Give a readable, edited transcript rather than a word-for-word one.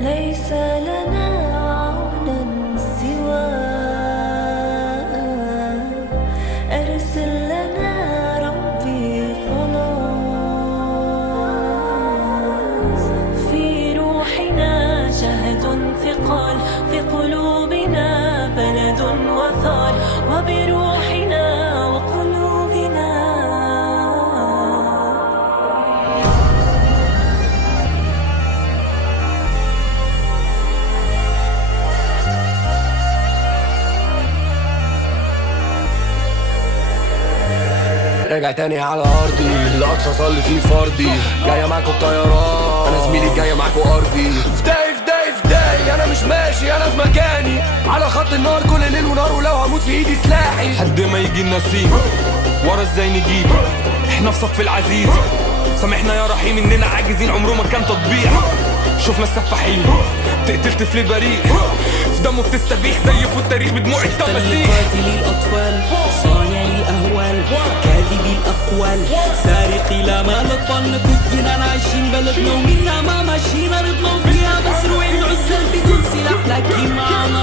ليس لنا عونا سوى أرسل لنا ربي خلاص. في روحنا شهد ثقال، في قلوبنا بلد وثار، وبروحنا وقلوبنا راجع تاني على ارضي، الاقصى صلي فيه فردي. جايه معاكوا بطيران، انا زميلي جايه معاكوا ارضي. فداي فداي فداي، انا مش ماشي انا في مكاني، على خط النار كل ليل ونار، ولو هموت في ايدي سلاحي. حد ما يجي النسيم ورا ازاي نجيب، احنا في صف العزيز، سامحنا يا رحيم اننا عاجزين، عمره ما كان تطبيع. شوفنا السفاحين تقتل طفل بريء، في دمه بتستبيح زي في التاريخ بدموع التماسيح. قاتلي الأطفال، صانعي الأهوال، كاذبي الأقوال، سارقي لا مال أطفالنا في الجنان، عايشين بلدنا ومنا ما ماشيين، رضنا وفيها مسروقين عزال بدون سلاح، لكن معنا